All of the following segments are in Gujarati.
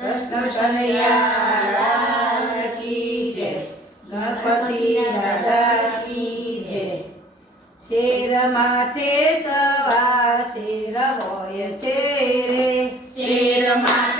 કૃષ્ણ કનૈયા લાલ ગણપતિ દાદા કી શેર માથે સવા શેર હોય છે રે. શેર માથે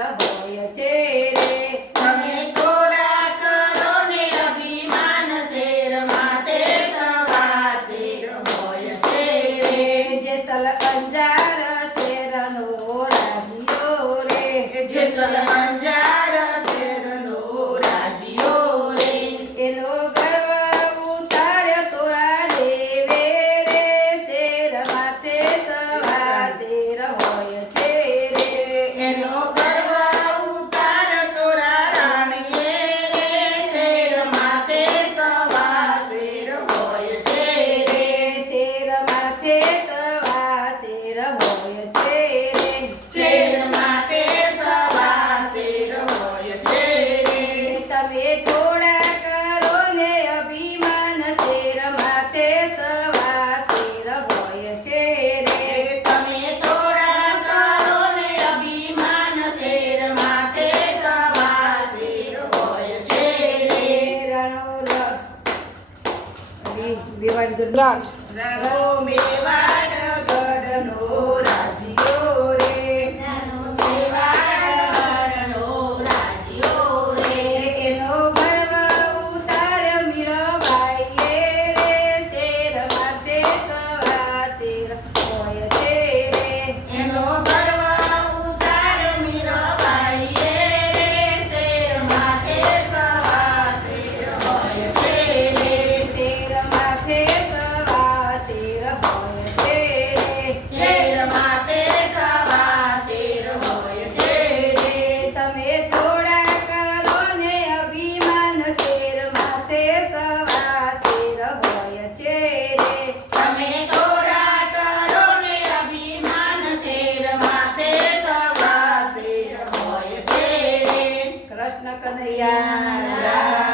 હોય છે થોડા કરો ને અભિમાન શેર માથે સવા શેર છે જે સલ અંજાર શેરનો જે સલ Hey. મેવાડ ગઢ મેવાડ ગઢ નો રાજીઓ કનૈયા